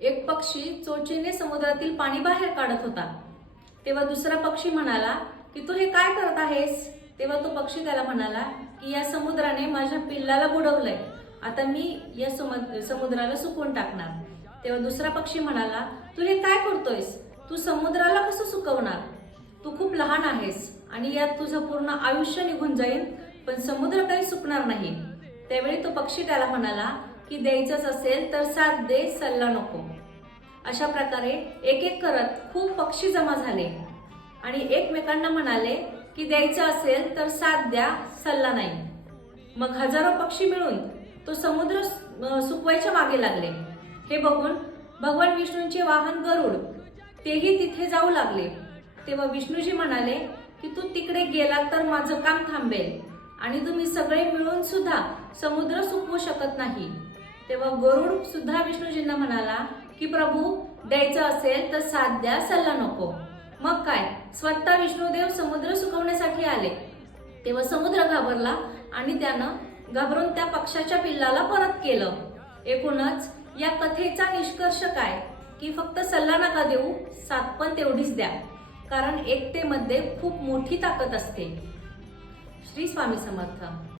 एक पक्षी चोचीने समुद्रातील पाणी बाहेर काढत होता। तेव्हा दुसरा पक्षी म्हणाला की तू हे काय करत आहेस? तेव्हा तो पक्षी त्याला म्हणाला की या समुद्राने माझ्या पिल्लाला बुडवलंय, आता मी या समुद्राला सुकवून टाकणार। तेव्हा दुसरा पक्षी म्हणाला तू हे काय करतोयस? तू समुद्राला कसं सुकवणार? तू खूप लहान आहेस आणि यात तुझं पूर्ण आयुष्य निघून जाईल, पण समुद्र काही सुकणार नाही। त्यावेळी तो पक्षी त्याला म्हणाला की द्यायचंच असेल तर साथ दे, सल्ला नको। अशा प्रकारे एक एक करत खूप पक्षी जमा झाले आणि एकमेकांना म्हणाले की द्यायचं असेल तर साथ द्या, सल्ला नाही। मग हजारो पक्षी मिळून तो समुद्र सुकवायच्या मागे लागले। हे बघून भगवान विष्णूंचे वाहन गरुड तेही तिथे जाऊ लागले। तेव्हा विष्णूजी म्हणाले की तू तिकडे गेला तर माझं काम थांबेल आणि तुम्ही सगळे मिळून सुद्धा समुद्र सुकवू शकत नाही। तेव्हा गरुड सुद्धा विष्णूजींना म्हणाला की प्रभू, द्यायचं असेल तर साथ द्या, सल्ला नको। मग काय, स्वतः विष्णुदेव समुद्र सुकवण्यासाठी आले। तेव्हा समुद्र घाबरला आणि त्यानं घाबरून त्या पक्षाच्या पिल्लाला परत केलं। एकूणच या कथेचा निष्कर्ष काय की फक्त सल्ला नका देऊ, साथ पण तेवढीच द्या, कारण एकतेमध्ये खूप मोठी ताकद असते। श्री स्वामी समर्थ।